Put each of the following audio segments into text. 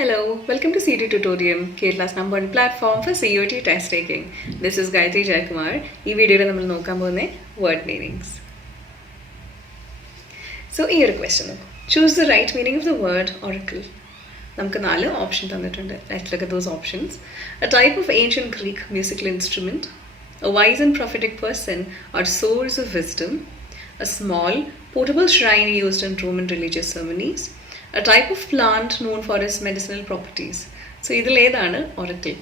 Hello, welcome to CD Tutorial, Kerala's #1 platform for COT test taking. This is Gayatri Jaykumar. ഈ വീഡിയോയിൽ നമ്മൾ നോക്കാൻ പോകുന്ന word meanings. So ഈ ഒരു question choose the right meaning of the word oracle. നമുക്ക് 4 option തന്നിട്ടുണ്ട്. Let's look at those options. A type of ancient Greek musical instrument, a wise and prophetic person or source of wisdom, a small portable shrine used in Roman religious ceremonies, a type of plant known for its medicinal properties. So ഇതിൽ ഏതാണ് oracle?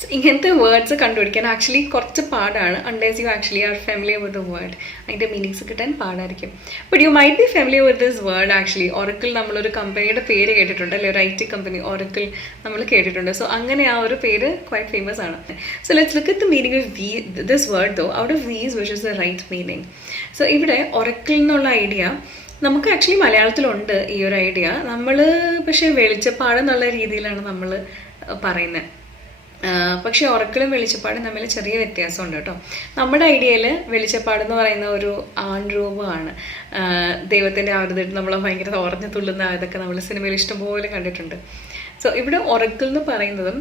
So ഇങ്ങനത്തെ words കണ്ടുപിടിക്കാൻ actually കുറച്ച് പാടാണ് unless you actually R familiar with the word. അതിൻ്റെ meanings കിട്ടാൻ പാടായിരിക്കും. But you might be familiar with this word actually. oracle നമ്മളൊരു കമ്പനിയുടെ പേര് കേട്ടിട്ടുണ്ട് അല്ലേ, ഒരു IT കമ്പനി oracle നമ്മൾ കേട്ടിട്ടുണ്ട്. സോ അങ്ങനെ ആ ഒരു പേര് ക്വൈറ്റ് ഫേമസ് ആണ്. So let's look at the meaning of this word though out of these which is the right meaning. So ഇവിടെ oracle എന്നുള്ള ഐഡിയ നമുക്ക് ആക്ച്വലി മലയാളത്തിലുണ്ട് ഈ ഒരു ഐഡിയ. നമ്മൾ പക്ഷേ വെളിച്ചപ്പാട് എന്നുള്ള രീതിയിലാണ് നമ്മൾ പറയുന്നത്. പക്ഷേ oracle വെളിച്ചപ്പാടും തമ്മിൽ ചെറിയ വ്യത്യാസമുണ്ട് കേട്ടോ. നമ്മുടെ ഐഡിയയിൽ വെളിച്ചപ്പാട് എന്ന് പറയുന്ന ഒരു ആൺരൂപമാണ്. ദൈവത്തിൻ്റെ ആവൃത്തിയിട്ട് നമ്മൾ ഭയങ്കര ഓർഞ്ഞു തുള്ളുന്ന അതൊക്കെ നമ്മൾ സിനിമയിൽ ഇഷ്ടംപോലെ കണ്ടിട്ടുണ്ട്. സോ ഇവിടെ oracle എന്ന് പറയുന്നതും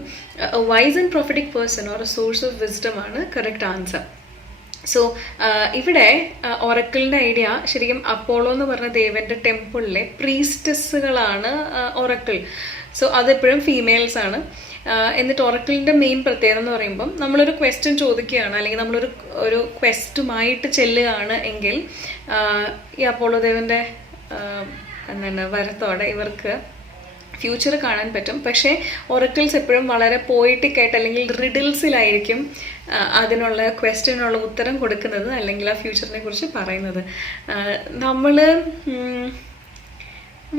wise and prophetic person or A source of wisdom ആണ് കറക്റ്റ് ആൻസർ. സോ ഇവിടെ ഒറക്കിളിൻ്റെ ഐഡിയ ശരിക്കും അപ്പോളോ എന്ന് പറഞ്ഞ ദേവൻ്റെ ടെമ്പിളിലെ പ്രീസ്റ്റസ്സുകളാണ് ഒറക്കിൾ. സോ അതെപ്പോഴും ഫീമെയിൽസ് ആണ്. എന്നിട്ട് ഒറക്കിളിൻ്റെ മെയിൻ പ്രത്യേകത എന്ന് പറയുമ്പം നമ്മളൊരു ക്വസ്റ്റ്യൻ ചോദിക്കുകയാണ് അല്ലെങ്കിൽ നമ്മളൊരു ക്വസ്റ്റുമായിട്ട് ചെല്ലുകയാണ് എങ്കിൽ ഈ അപ്പോളോ ദേവൻ്റെ എന്താണ് വരത്തോടെ ഇവർക്ക് ഫ്യൂച്ചർ കാണാൻ പറ്റും. പക്ഷേ ഒറക്കിൾസ് എപ്പോഴും വളരെ പോയിറ്റിക് ആയിട്ട് അല്ലെങ്കിൽ റിഡിൽസിലായിരിക്കും അതിനുള്ള ക്വസ്റ്റ്യനുള്ള ഉത്തരം കൊടുക്കുന്നത് അല്ലെങ്കിൽ ആ ഫ്യൂച്ചറിനെ കുറിച്ച് പറയുന്നത്. നമ്മൾ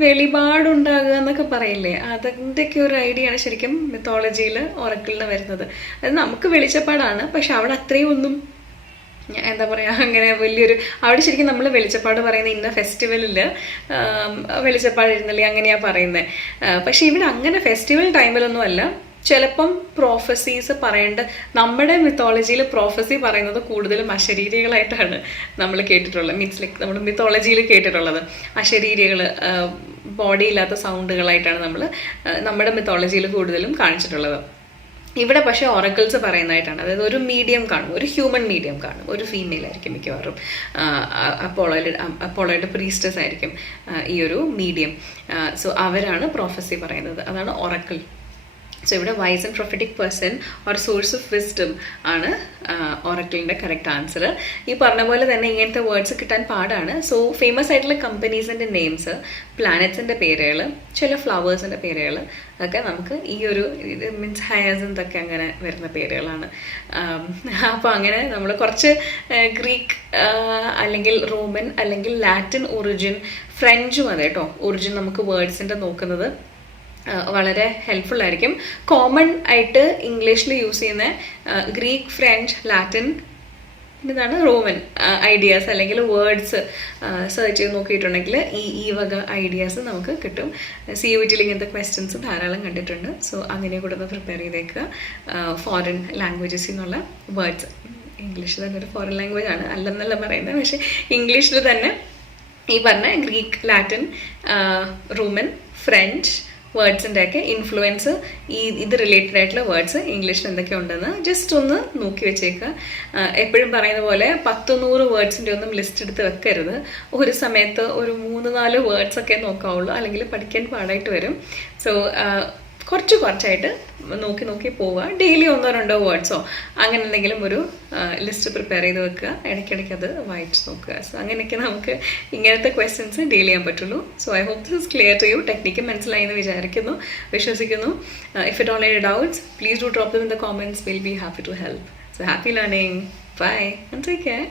വെളിപാടുണ്ടാകുക എന്നൊക്കെ പറയില്ലേ, അതിൻ്റെയൊക്കെ ഒരു ഐഡിയ ആണ് ശരിക്കും മിത്തോളജിയിൽ ഒറക്കിളിന് വരുന്നത്. അത് നമുക്ക് വെളിച്ചപ്പാടാണ്, പക്ഷെ അവിടെ അത്രയും ഒന്നും എന്താ പറയുക അങ്ങനെ വലിയൊരു അവിടെ ശരിക്കും നമ്മൾ വെളിച്ചപ്പാട് പറയുന്നത് ഇന്ന ഫെസ്റ്റിവലിൽ വെളിച്ചപ്പാട് ഇരുന്നല്ലേ അങ്ങനെയാണ് പറയുന്നത്. പക്ഷേ ഇവിടെ അങ്ങനെ ഫെസ്റ്റിവൽ ടൈമിലൊന്നും അല്ല. ചിലപ്പം പ്രോഫസീസ് പറയേണ്ട നമ്മുടെ മിത്തോളജിയിൽ പ്രോഫസി പറയുന്നത് കൂടുതലും അശരീരികളായിട്ടാണ് നമ്മൾ കേട്ടിട്ടുള്ളത്. മീൻസ് ലൈക്ക് നമ്മൾ മിത്തോളജിയിൽ കേട്ടിട്ടുള്ളത് അശരീരികൾ, ബോഡി ഇല്ലാത്ത സൗണ്ടുകളായിട്ടാണ് നമ്മുടെ മിത്തോളജിയിൽ കൂടുതലും കാണിച്ചിട്ടുള്ളത്. ഇവിടെ പക്ഷേ ഒറക്കിൾസ് പറയുന്നതായിട്ടാണ്. അതായത് ഒരു മീഡിയം കാണും, ഒരു ഹ്യൂമൻ മീഡിയം കാണും, ഒരു ഫീമെയിൽ ആയിരിക്കും മിക്കവാറും. അപ്പോളോയുടെ പ്രീസ്റ്റസ് ആയിരിക്കും ഈ ഒരു മീഡിയം. സോ അവരാണ് പ്രോഫസി പറയുന്നത്, അതാണ് ഒറക്കിൾ. സോ ഇവിടെ wise and prophetic person or source of wisdom ആണ് ഒറക്കിളിൻ്റെ കറക്റ്റ് ആൻസർ. ഈ പറഞ്ഞ പോലെ തന്നെ ഇങ്ങനത്തെ വേർഡ്സ് കിട്ടാൻ പാടാണ്. സോ ഫേമസ് ആയിട്ടുള്ള കമ്പനീസിൻ്റെ നെയിംസ്, പ്ലാനറ്റ്സിൻ്റെ പേരുകൾ, ചില ഫ്ലവേഴ്സിൻ്റെ പേരുകൾ ഒക്കെ നമുക്ക് ഈ ഒരു മീൻസ് ഹയാസിന്തൊക്കെ അങ്ങനെ വരുന്ന പേരുകളാണ്. അപ്പോൾ അങ്ങനെ നമ്മൾ കുറച്ച് ഗ്രീക്ക് അല്ലെങ്കിൽ റോമൻ അല്ലെങ്കിൽ ലാറ്റിൻ ഒറിജിൻ, ഫ്രഞ്ചും അതെ കേട്ടോ ഒറിജിൻ നമുക്ക് വേർഡ്സിൻ്റെ നോക്കുന്നത് വളരെ ഹെൽപ്ഫുൾ ആയിരിക്കും. കോമൺ ആയിട്ട് ഇംഗ്ലീഷിൽ യൂസ് ചെയ്യുന്ന ഗ്രീക്ക്, ഫ്രഞ്ച്, ലാറ്റിൻ, ഇതാണ് റോമൻ ഐഡിയാസ് അല്ലെങ്കിൽ വേർഡ്സ് സെർച്ച് ചെയ്ത് നോക്കിയിട്ടുണ്ടെങ്കിൽ ഈ വക ഐഡിയാസ് നമുക്ക് കിട്ടും. COTയിൽ ഇങ്ങനത്തെ ക്വസ്റ്റ്യൻസ് ധാരാളം കണ്ടിട്ടുണ്ട്. സോ അങ്ങനെ കൂടെ ഒന്ന് പ്രിപ്പയർ ചെയ്തേക്കുക. ഫോറിൻ ലാംഗ്വേജസിൽ നിന്നുള്ള വേർഡ്സ്, ഇംഗ്ലീഷ് തന്നെ ഒരു ഫോറിൻ ലാംഗ്വേജ് ആണ് അല്ലെന്നല്ല പറയുന്നത്, പക്ഷേ ഇംഗ്ലീഷിൽ തന്നെ ഈ പറഞ്ഞ ഗ്രീക്ക്, ലാറ്റിൻ, റോമൻ, ഫ്രഞ്ച് വേർഡ്സിൻ്റെ ഒക്കെ ഇൻഫ്ലുവൻസ് ഇത് റിലേറ്റഡ് ആയിട്ടുള്ള വേർഡ്സ് ഇംഗ്ലീഷിൽ എന്തൊക്കെ ഉണ്ടെന്ന് ജസ്റ്റ് ഒന്ന് നോക്കി വെച്ചേക്കുക. എപ്പോഴും പറയുന്ന പോലെ 100 വേർഡ്സിൻ്റെ ഒന്നും ലിസ്റ്റ് എടുത്ത് വെക്കരുത്. ഒരു സമയത്ത് ഒരു 3-4 വേർഡ്സൊക്കെ നോക്കാവുള്ളൂ, അല്ലെങ്കിൽ പഠിക്കാൻ പാടായിട്ട് വരും. സോ കുറച്ചായിട്ട് നോക്കി പോവുക. ഡെയിലി 1-2 വേർഡ്സോ അങ്ങനെ എന്തെങ്കിലും ഒരു ലിസ്റ്റ് പ്രിപ്പയർ ചെയ്ത് വെക്കുക. ഇടയ്ക്കിടയ്ക്ക് അത് വായിച്ച് നോക്കുക. സോ അങ്ങനെയൊക്കെ നമുക്ക് ഇങ്ങനത്തെ ക്വസ്റ്റ്യൻസ് ഡീൽ ചെയ്യാൻ പറ്റുള്ളൂ. So I hope this is clear to you. Technique മനസ്സിലായി എന്ന് വിശ്വസിക്കുന്നു. If it all any doubts please do drop them in the comments. We'll be happy to help. So happy learning. Bye and take care.